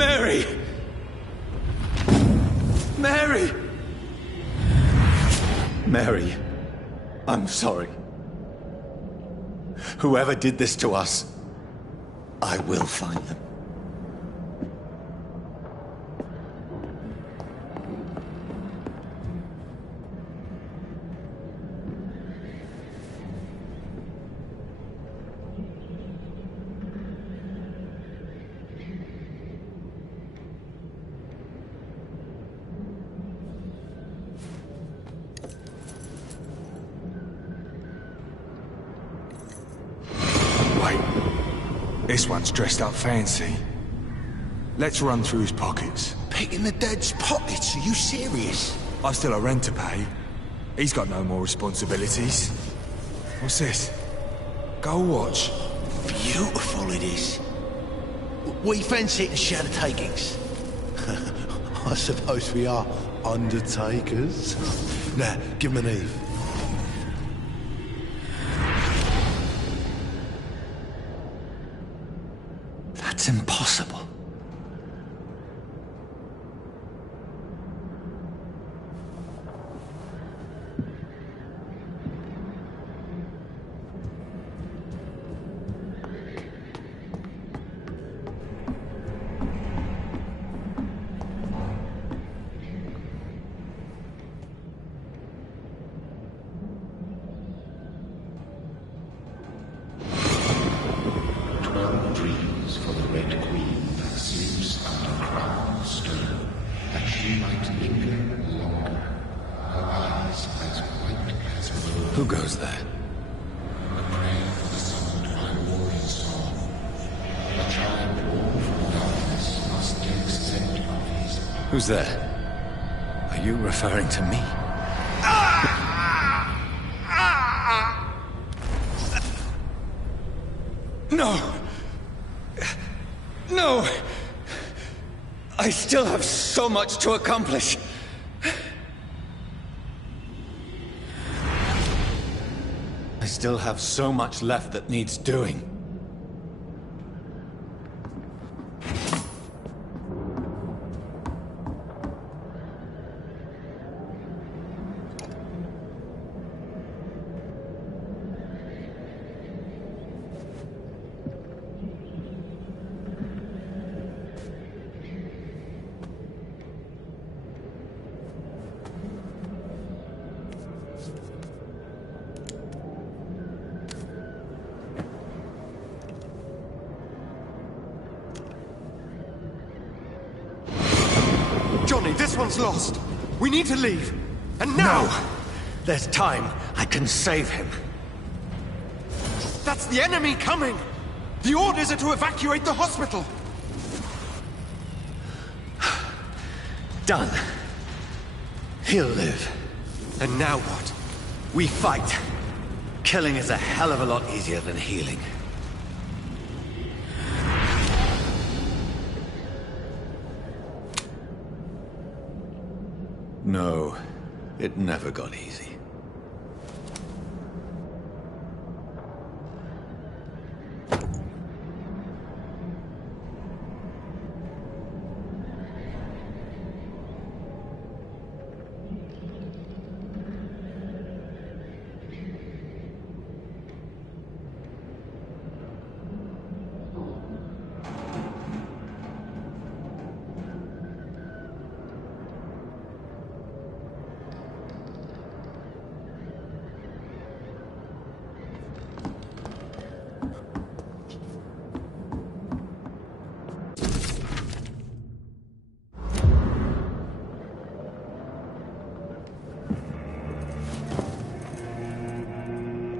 Mary! Mary! Mary, I'm sorry. Whoever did this to us, I will find them. This one's dressed up fancy. Let's run through his pockets. Picking the dead's pockets? Are you serious? I've still a rent to pay. He's got no more responsibilities. What's this? Gold watch. Beautiful it is. We fancy it and share the takings. I suppose we are undertakers. Now, give him an Eve. That's impossible. Who goes there? Who's there? Are you referring to me? No! No! I still have so much to accomplish. I still have so much left that needs doing. Johnny, this one's lost. We need to leave. And now! No! There's time. I can save him. That's the enemy coming! The orders are to evacuate the hospital! Done. He'll live. And now what? We fight. Killing is a hell of a lot easier than healing. No, it never got easy.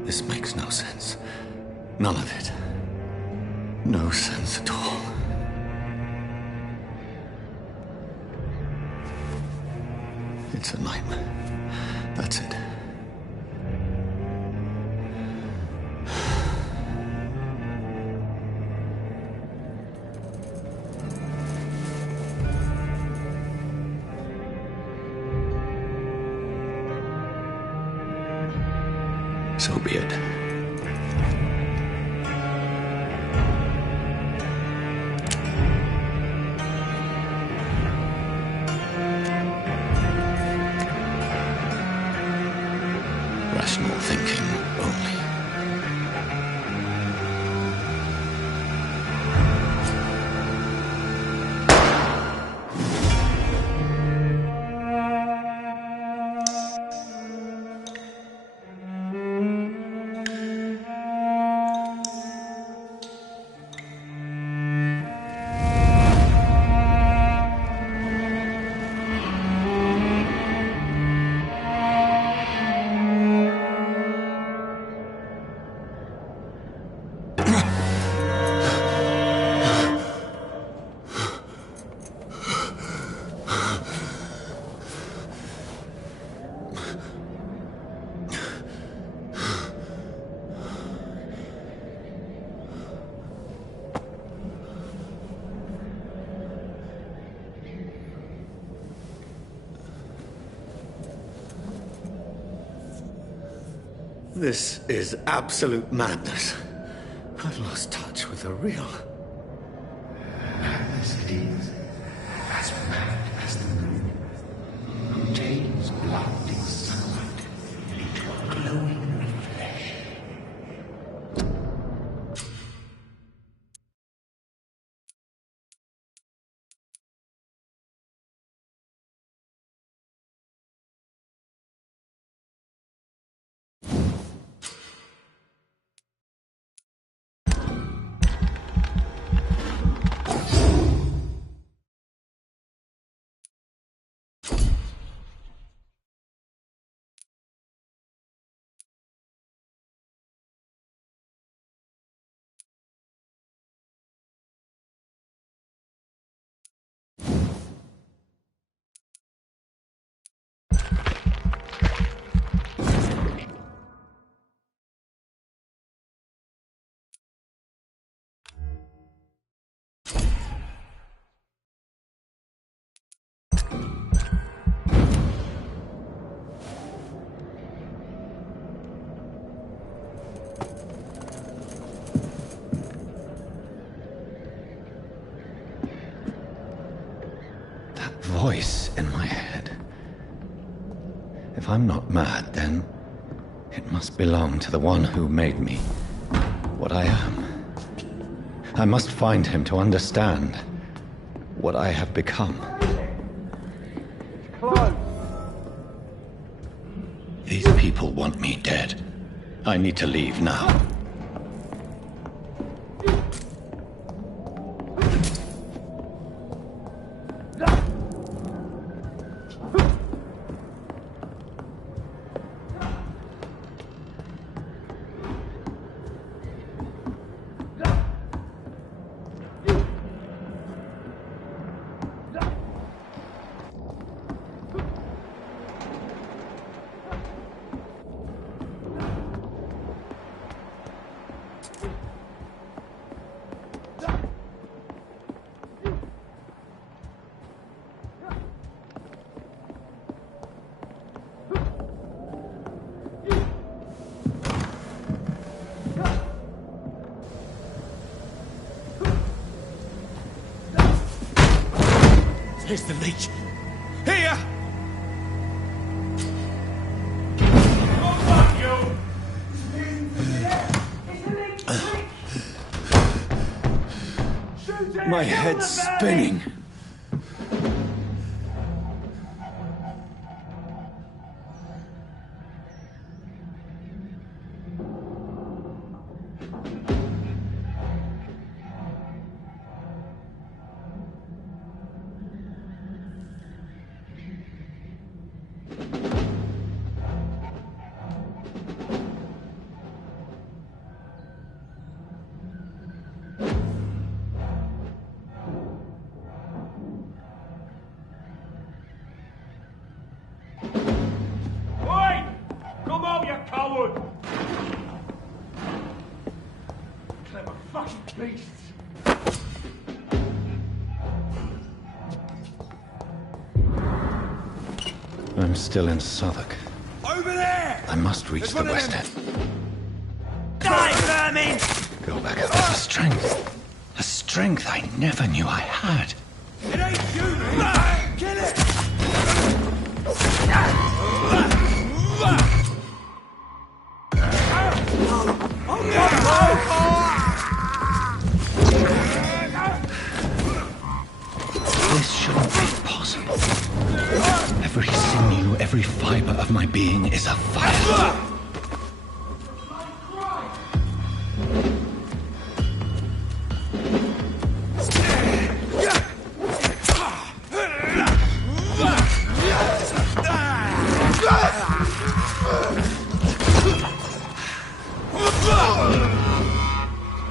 This makes no sense. None of it. No sense at all. It's a nightmare. That's it. So be it. Rational thinking only. This is absolute madness. I've lost touch with the real. Madness it is, as mad as the moon, who takes blinding sunlight into a glowing flesh. Voice in my head. If I'm not mad, then it must belong to the one who made me what I am. I must find him to understand what I have become. These people want me dead. I need to leave now. Here's the leech. Here! My head's spinning. I'm still in Southwark. Over there! I must reach the west end. Die, vermin! Go back up. There's a strength. A strength I never knew I had. It ain't human! Kill it! is a fire.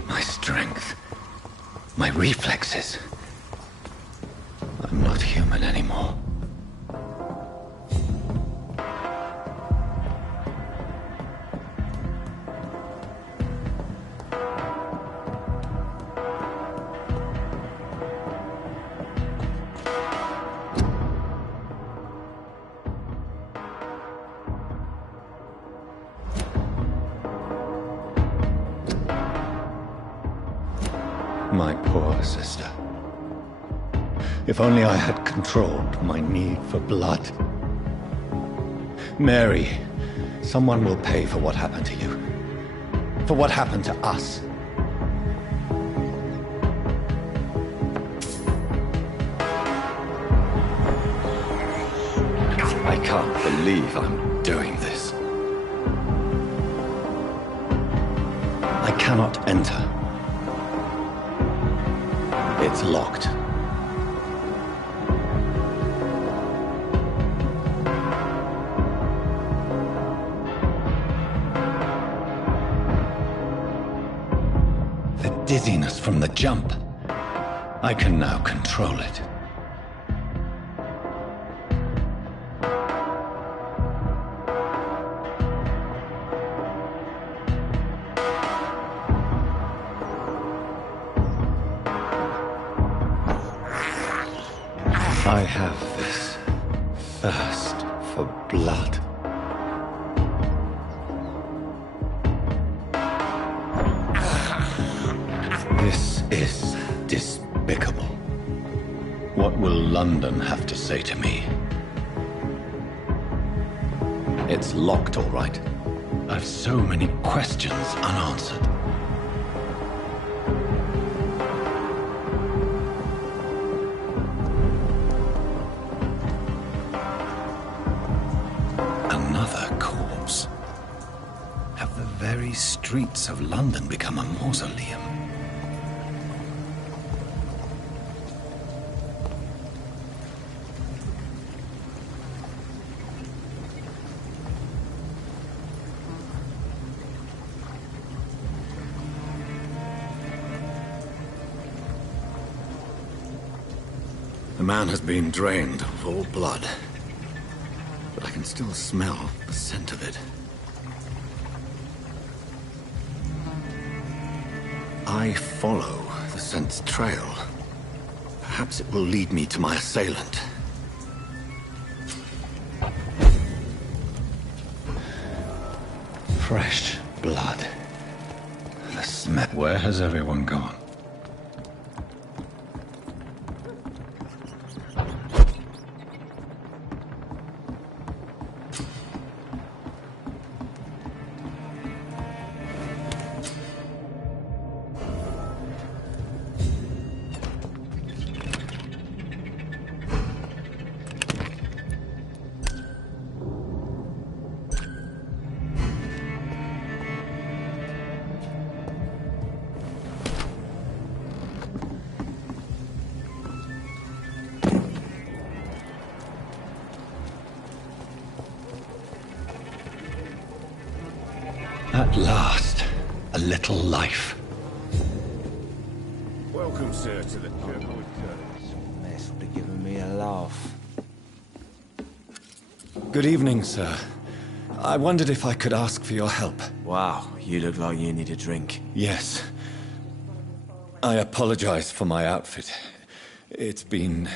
My strength, my reflexes. I'm not human anymore. My poor sister. If only I had controlled my need for blood. Mary, someone will pay for what happened to you. For what happened to us. I can't believe I'm doing this. I cannot enter. It's locked. The dizziness from the jump. I can now control it. I have this thirst for blood. This is despicable. What will London have to say to me? It's locked, all right. I've so many questions unanswered. Have the very streets of London become a mausoleum? The man has been drained of all blood, but I can still smell the scent of it. I follow the scent's trail. Perhaps it will lead me to my assailant. Fresh blood. The smell. Where has everyone gone? At last, a little life. Welcome, sir, to the Kirkwood Curse. Mess would have given me a laugh. Good evening, sir. I wondered if I could ask for your help. Wow, you look like you need a drink. Yes. I apologize for my outfit. It's been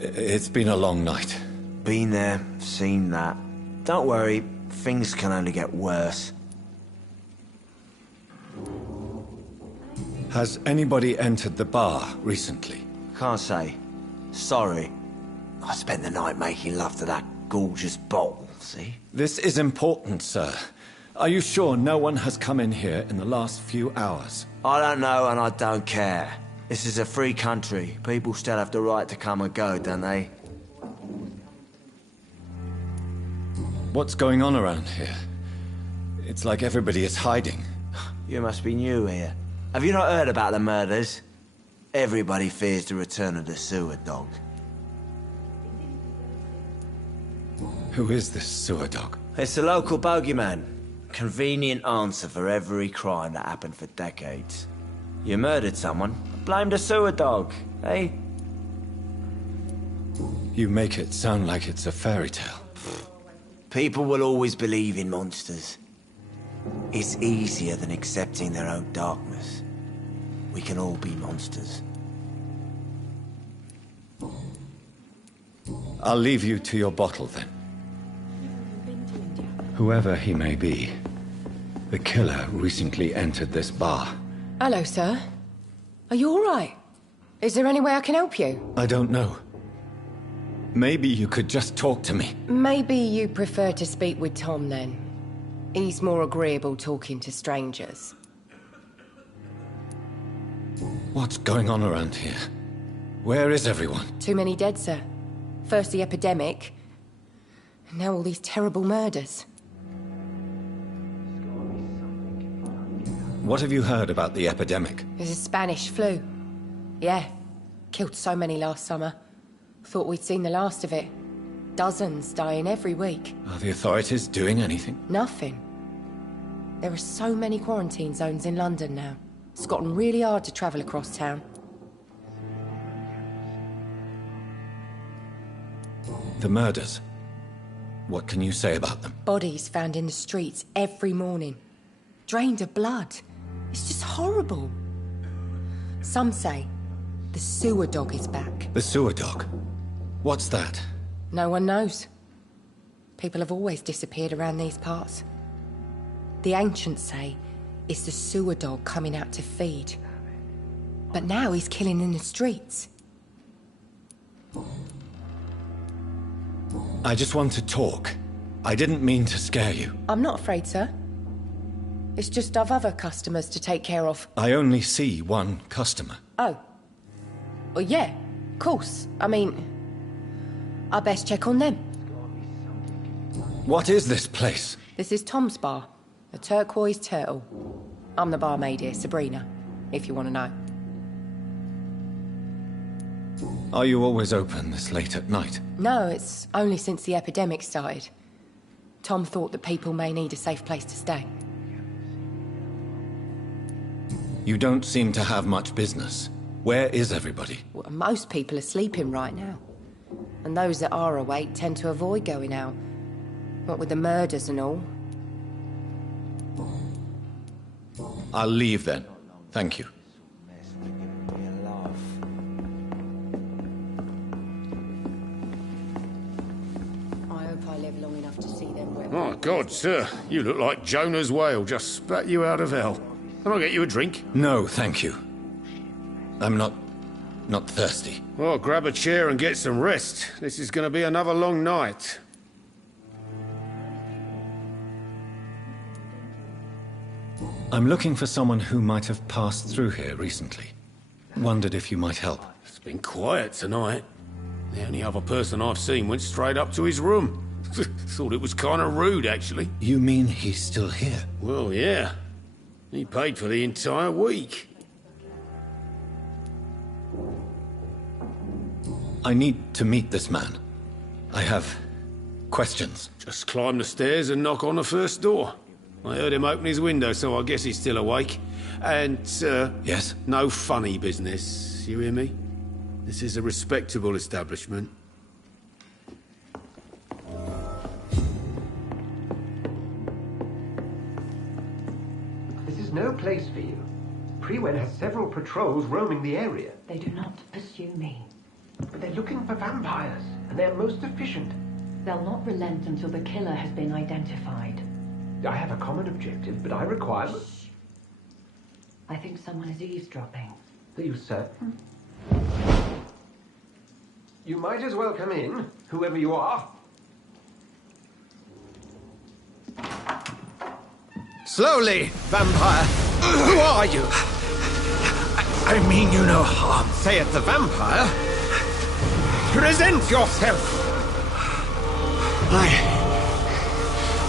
a long night. Been there, seen that. Don't worry, things can only get worse. Has anybody entered the bar recently? Can't say. Sorry. I spent the night making love to that gorgeous bottle, see? This is important, sir. Are you sure no one has come in here in the last few hours? I don't know and I don't care. This is a free country. People still have the right to come and go, don't they? What's going on around here? It's like everybody is hiding. You must be new here. Have you not heard about the murders? Everybody fears the return of the sewer dog. Who is this sewer dog? It's the local bogeyman. Convenient answer for every crime that happened for decades. You murdered someone, blame the sewer dog, eh? You make it sound like it's a fairy tale. People will always believe in monsters. It's easier than accepting their own darkness. We can all be monsters. I'll leave you to your bottle then. Whoever he may be, the killer recently entered this bar. Hello, sir. Are you all right? Is there any way I can help you? I don't know. Maybe you could just talk to me. Maybe you prefer to speak with Tom, then. He's more agreeable talking to strangers. What's going on around here? Where is everyone? Too many dead, sir. First the epidemic, and now all these terrible murders. What have you heard about the epidemic? There's a Spanish flu. Yeah, killed so many last summer. Thought we'd seen the last of it. Dozens dying every week. Are the authorities doing anything? Nothing. There are so many quarantine zones in London now. It's gotten really hard to travel across town. The murders. What can you say about them? Bodies found in the streets every morning. Drained of blood. It's just horrible. Some say the sewer dog is back. The sewer dog? What's that? No one knows. People have always disappeared around these parts. The ancients say it's the sewer dog coming out to feed. But now he's killing in the streets. I just want to talk. I didn't mean to scare you. I'm not afraid, sir. It's just I've other customers to take care of. I only see one customer. Oh. Well, yeah, of course. I mean, I best check on them. What is this place? This is Tom's bar, a Turquoise Turtle. I'm the barmaid here, Sabrina, if you want to know. Are you always open this late at night? No, it's only since the epidemic started. Tom thought that people may need a safe place to stay. You don't seem to have much business. Where is everybody? Well, most people are sleeping right now. And those that are awake tend to avoid going out. What with the murders and all. I'll leave then. Thank you. I hope I live long enough to see them. My God, sir. You look like Jonah's whale just spat you out of hell. Can I get you a drink? No, thank you. I'm not thirsty. Well, grab a chair and get some rest. This is going to be another long night. I'm looking for someone who might have passed through here recently. Wondered if you might help. It's been quiet tonight. The only other person I've seen went straight up to his room. Thought it was kind of rude, actually. You mean he's still here? Well, yeah. He paid for the entire week. I need to meet this man. I have questions. Just climb the stairs and knock on the first door. I heard him open his window, so I guess he's still awake. And, Yes? no funny business. You hear me? This is a respectable establishment. This is no place for you. Prewen has several patrols roaming the area. They do not pursue me. But they're looking for vampires, and they're most efficient. They'll not relent until the killer has been identified. I have a common objective, but I require... I think someone is eavesdropping. Are you certain? You might as well come in, whoever you are. Slowly, vampire. Who are you? I mean you no harm, saith the vampire.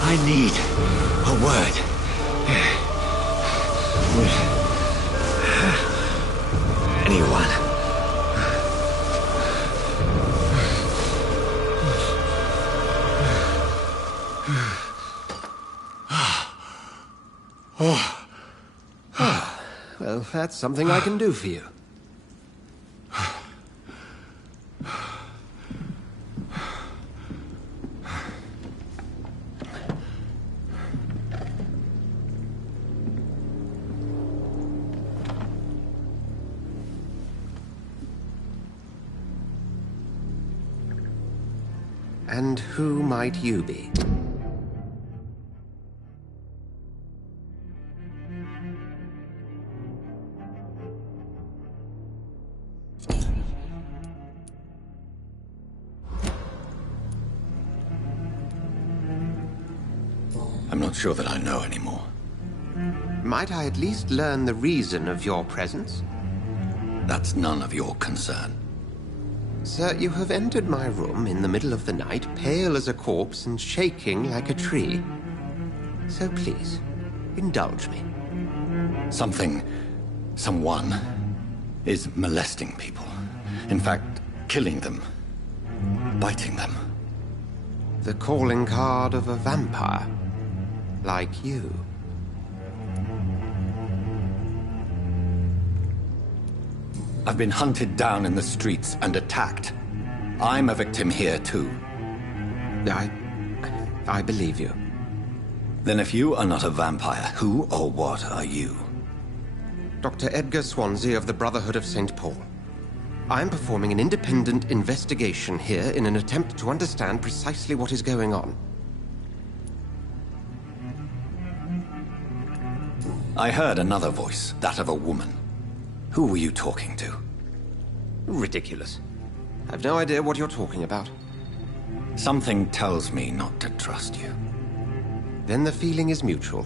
I need a word. With anyone. Well, that's something I can do for you. And who might you be? I'm not sure that I know anymore. Might I at least learn the reason of your presence? That's none of your concern. Sir, you have entered my room in the middle of the night, pale as a corpse and shaking like a tree. So please, indulge me. Someone is molesting people. In fact, killing them. Biting them. The calling card of a vampire. Like you. I've been hunted down in the streets and attacked. I'm a victim here, too. I believe you. Then if you are not a vampire, who or what are you? Dr. Edgar Swansea of the Brotherhood of St. Paul. I'm performing an independent investigation here in an attempt to understand precisely what is going on. I heard another voice, that of a woman. Who were you talking to? Ridiculous. I've no idea what you're talking about. Something tells me not to trust you. Then the feeling is mutual.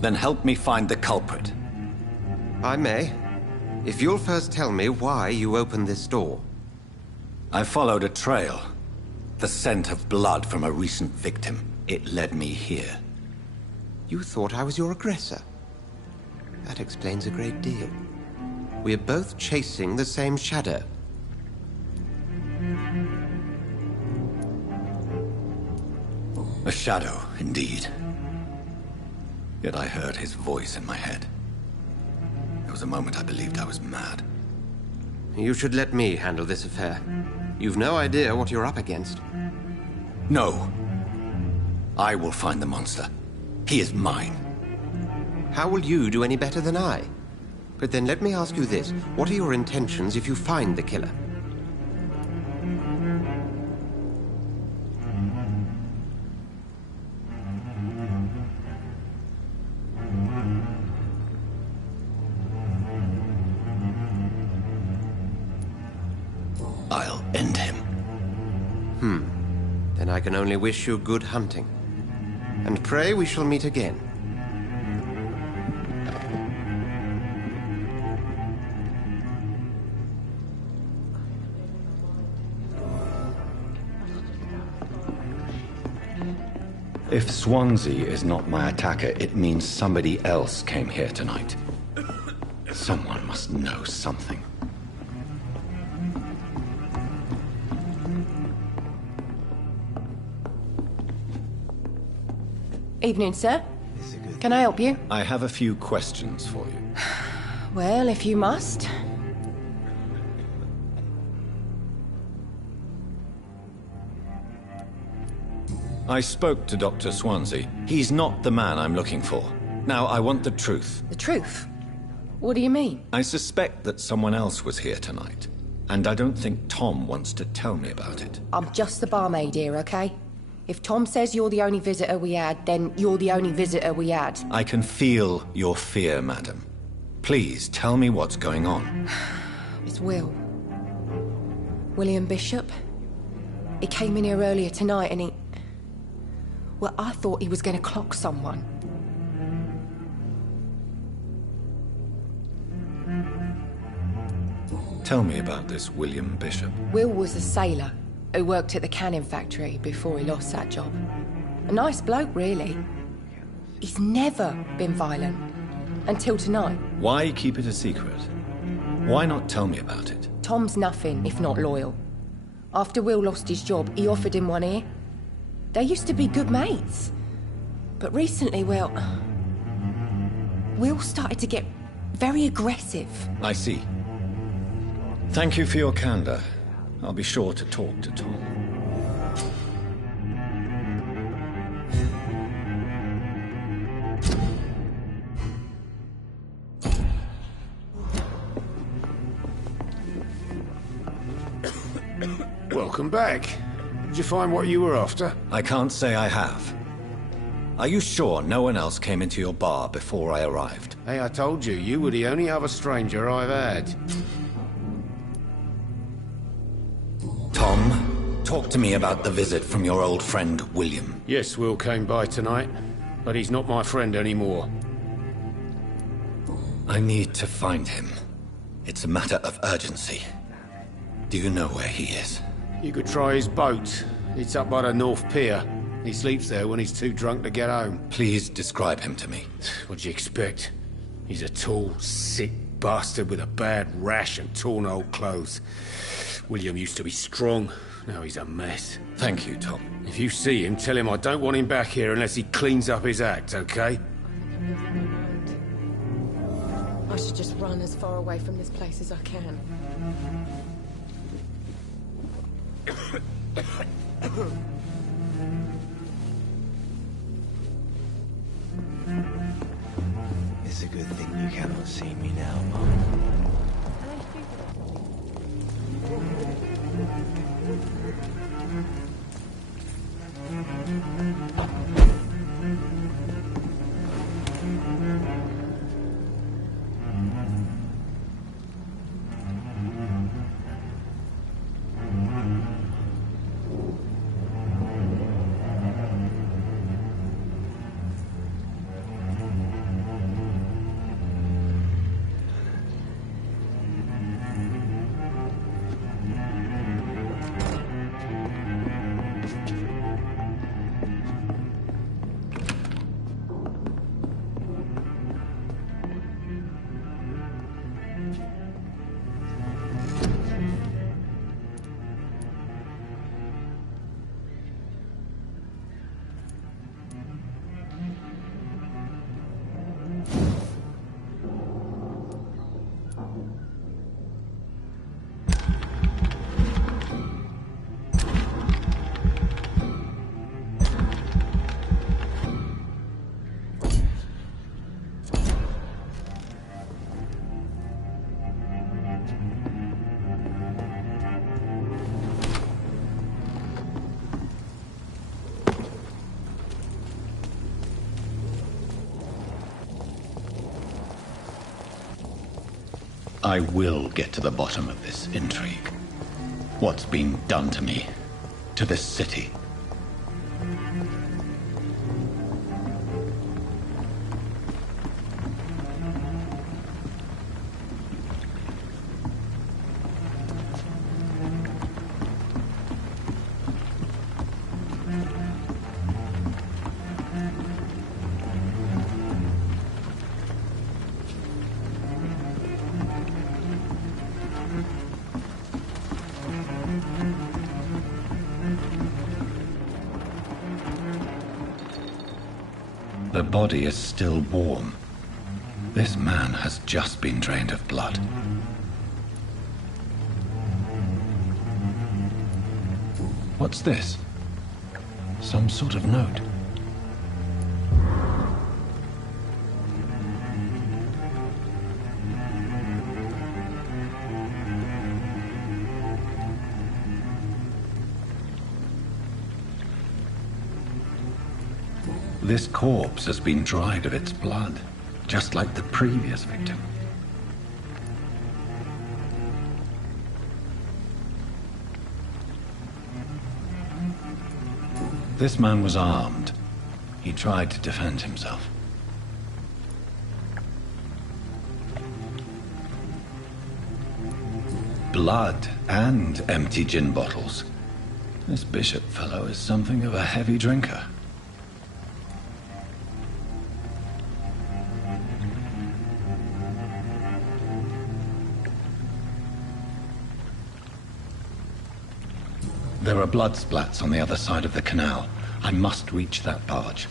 Then help me find the culprit. I may. If you'll first tell me why you opened this door. I followed a trail. The scent of blood from a recent victim. It led me here. You thought I was your aggressor. That explains a great deal. We're both chasing the same shadow. A shadow, indeed. Yet I heard his voice in my head. There was a moment I believed I was mad. You should let me handle this affair. You've no idea what you're up against. No. I will find the monster. He is mine. How will you do any better than I? But then let me ask you this. What are your intentions if you find the killer? I'll end him. Then I can only wish you good hunting. And pray we shall meet again. If Swansea is not my attacker, it means somebody else came here tonight. Someone must know something. Evening, sir. Can I help you? I have a few questions for you. Well, if you must. I spoke to Dr. Swansea. He's not the man I'm looking for. Now, I want the truth. The truth? What do you mean? I suspect that someone else was here tonight. And I don't think Tom wants to tell me about it. I'm just the barmaid here, okay? If Tom says you're the only visitor we had, then you're the only visitor we had. I can feel your fear, madam. Please, tell me what's going on. It's Will. William Bishop. He came in here earlier tonight and he... Well, I thought he was going to clock someone. Tell me about this William Bishop. Will was a sailor. who worked at the canning factory before he lost that job. A nice bloke, really. He's never been violent. Until tonight. Why keep it a secret? Why not tell me about it? Tom's nothing if not loyal. After Will lost his job, he offered him one ear. They used to be good mates. But recently, well, Will started to get very aggressive. I see. Thank you for your candor. I'll be sure to talk to Tom. Welcome back. Did you find what you were after? I can't say I have. Are you sure no one else came into your bar before I arrived? Hey, I told you, you were the only other stranger I've had. Tom, talk to me about the visit from your old friend, William. Yes, Will came by tonight, but he's not my friend anymore. I need to find him. It's a matter of urgency. Do you know where he is? You could try his boat. It's up by the North Pier. He sleeps there when he's too drunk to get home. Please describe him to me. What'd you expect? He's a tall, sick bastard with a bad rash and torn old clothes. William used to be strong. Now he's a mess. Thank you, Tom. If you see him, tell him I don't want him back here unless he cleans up his act, okay? I should just run as far away from this place as I can. It's a good thing you cannot see me now, Mum. I will get to the bottom of this intrigue. What's been done to me, to this city. The body is still warm. This man has just been drained of blood. What's this? Some sort of note. This corpse has been dried of its blood, just like the previous victim. This man was armed. He tried to defend himself. Blood and empty gin bottles. This Bishop fellow is something of a heavy drinker. There are blood splats on the other side of the canal. I must reach that barge.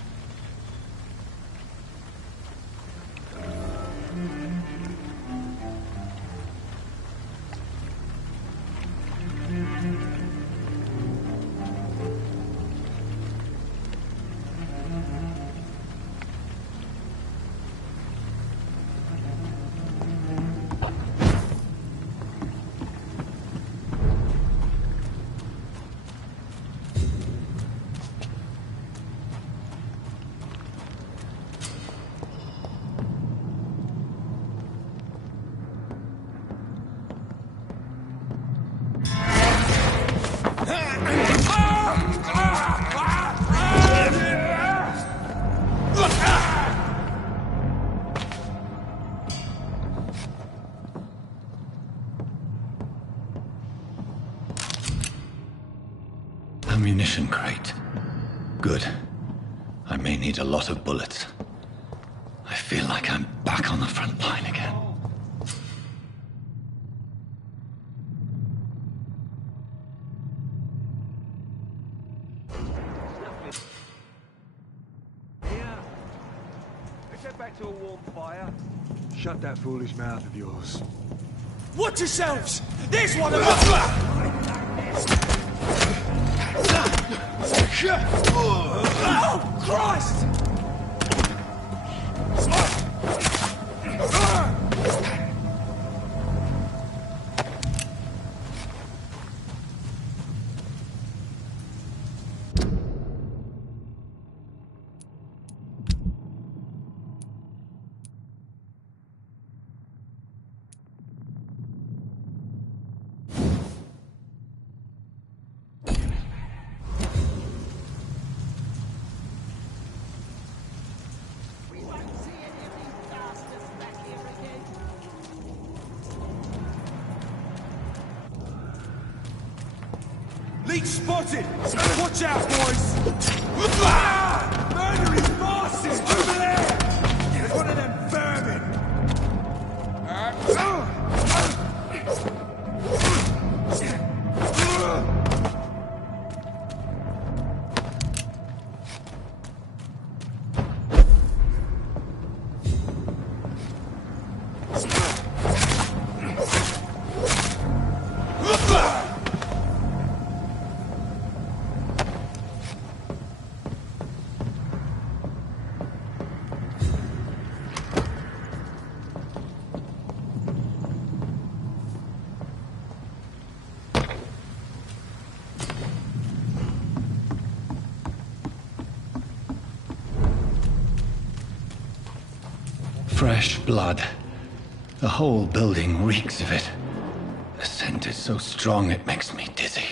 Ammunition crate. Good. I may need a lot of bullets. I feel like I'm back on the front line again. Let's head back to a warm fire. Shut that foolish mouth of yours. Watch yourselves! There's one of us! Oh, Christ! Leech spotted! Watch out, boys! Murderous bastards over there! There's one of them vermin! Fresh blood. The whole building reeks of it. The scent is so strong it makes me dizzy.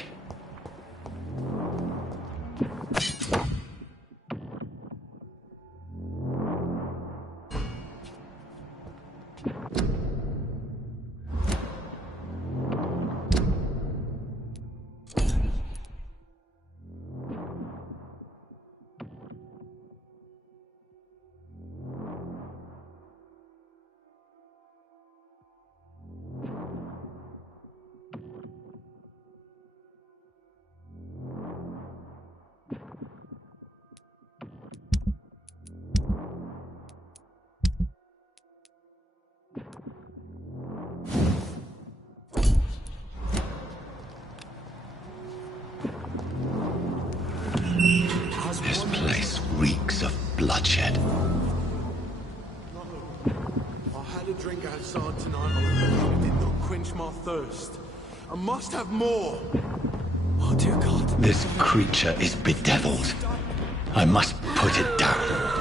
This place reeks of bloodshed. I had a drink outside tonight, it did not quench my thirst. I must have more. Oh dear God. This creature is bedeviled. I must put it down.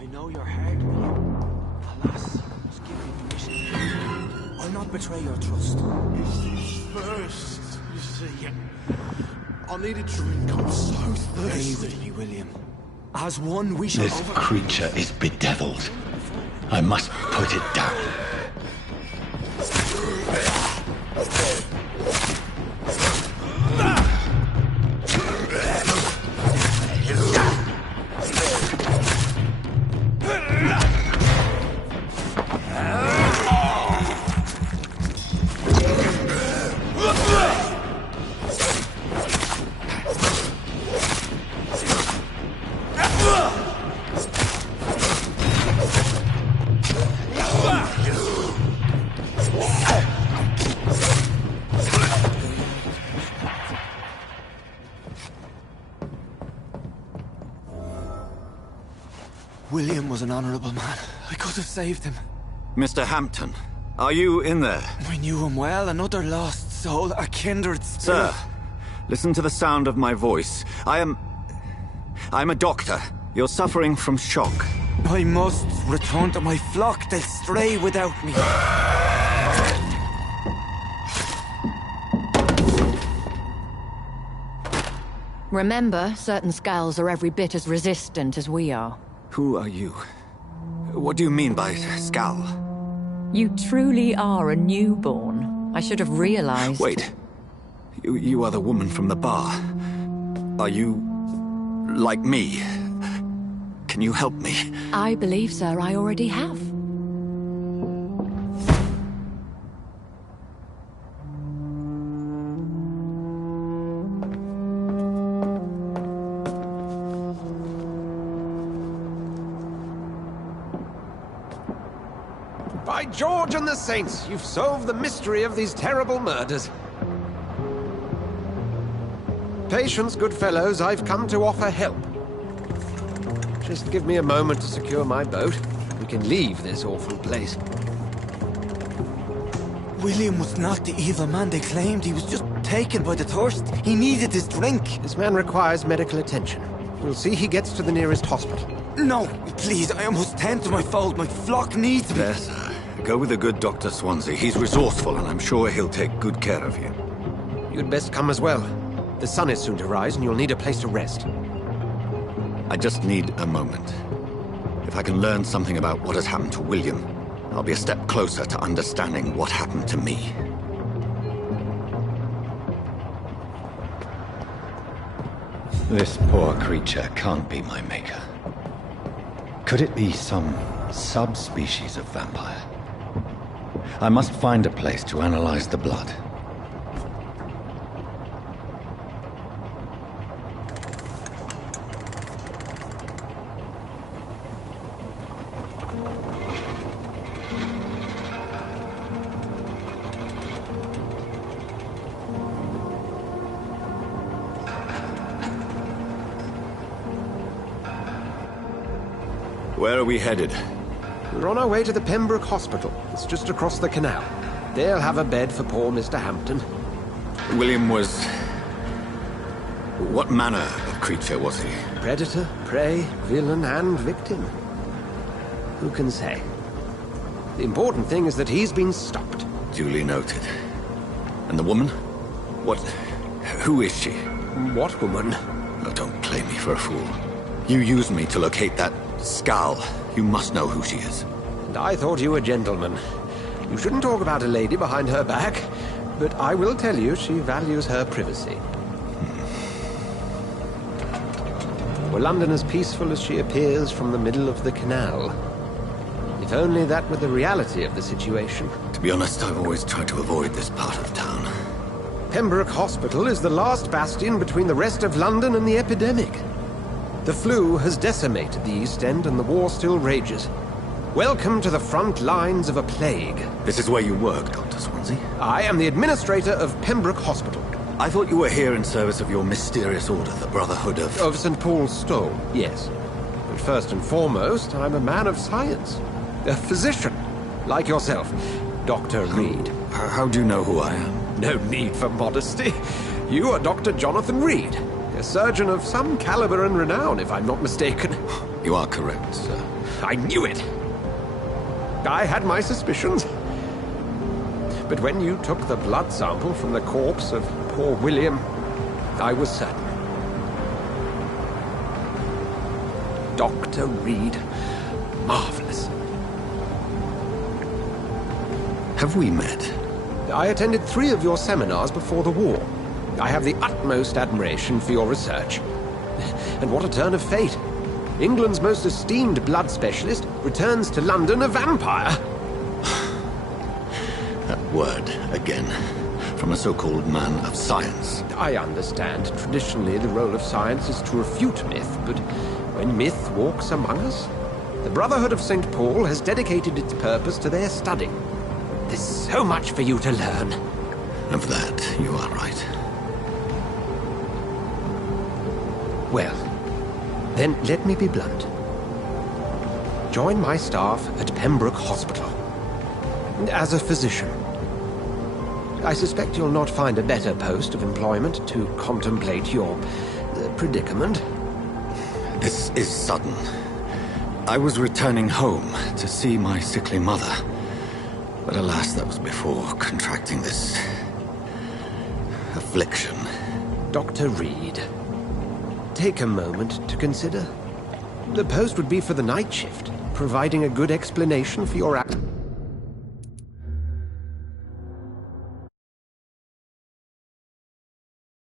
I know your heart, William. Alas, you must give me permission. I'll not betray your trust. First, you see, I need a drink. I'm so thirsty. Stay with me, William. As one, we shall This creature is bedeviled. I must put it down. William was an honorable man. I could have saved him. Mr. Hampton, are you in there? I knew him well, another lost soul, a kindred spirit. Sir, listen to the sound of my voice. I'm a doctor. You're suffering from shock. I must return to my flock. They'll stray without me. Remember, certain Skals are every bit as resistant as we are. Who are you? What do you mean by Skal? You truly are a newborn. I should have realized. Wait. You are the woman from the bar. Are you... like me? Can you help me? I believe, sir, I already have. By George and the Saints, you've solved the mystery of these terrible murders. Patience, good fellows, I've come to offer help. Just give me a moment to secure my boat. We can leave this awful place. William was not the evil man they claimed. He was just taken by the thirst. He needed his drink. This man requires medical attention. We'll see he gets to the nearest hospital. No, please, I must tend to my fold. My flock needs me. There, sir. Go with the good Dr. Swansea. He's resourceful, and I'm sure he'll take good care of you. You'd best come as well. The sun is soon to rise, and you'll need a place to rest. I just need a moment. If I can learn something about what has happened to William, I'll be a step closer to understanding what happened to me. This poor creature can't be my maker. Could it be some subspecies of vampire? I must find a place to analyze the blood. Where are we headed? We're on our way to the Pembroke Hospital. It's just across the canal. They'll have a bed for poor Mr. Hampton. William was... what manner of creature was he? Predator, prey, villain, and victim. Who can say? The important thing is that he's been stopped. Duly noted. And the woman? What... who is she? What woman? Oh, don't play me for a fool. You used me to locate that Skal. You must know who she is. And I thought you a gentleman. You shouldn't talk about a lady behind her back, but I will tell you she values her privacy. Were London as peaceful as she appears from the middle of the canal? If only that were the reality of the situation. To be honest, I've always tried to avoid this part of town. Pembroke Hospital is the last bastion between the rest of London and the epidemic. The flu has decimated the East End and the war still rages. Welcome to the front lines of a plague. This is where you work, Dr. Swansea? I am the administrator of Pembroke Hospital. I thought you were here in service of your mysterious order, the Brotherhood of... Of St. Paul's Stole, yes. But first and foremost, I'm a man of science. A physician, like yourself, Dr. Reed. How do you know who I am? No need for modesty. You are Dr. Jonathan Reed, a surgeon of some caliber and renown, if I'm not mistaken. You are correct, sir. I knew it! I had my suspicions. But when you took the blood sample from the corpse of poor William, I was certain. Dr. Reed. Marvelous. Have we met? I attended 3 of your seminars before the war. I have the utmost admiration for your research. And what a turn of fate. England's most esteemed blood specialist returns to London a vampire. That word, again. From a so-called man of science. I understand. Traditionally, the role of science is to refute myth, but when myth walks among us, the Brotherhood of St. Paul has dedicated its purpose to their study. There's so much for you to learn. Of that, you are right. Well, then let me be blunt. Join my staff at Pembroke Hospital. As a physician. I suspect you'll not find a better post of employment to contemplate your predicament. This is sudden. I was returning home to see my sickly mother. But alas, that was before contracting this affliction. Dr. Reed, take a moment to consider. The post would be for the night shift, providing a good explanation for your act.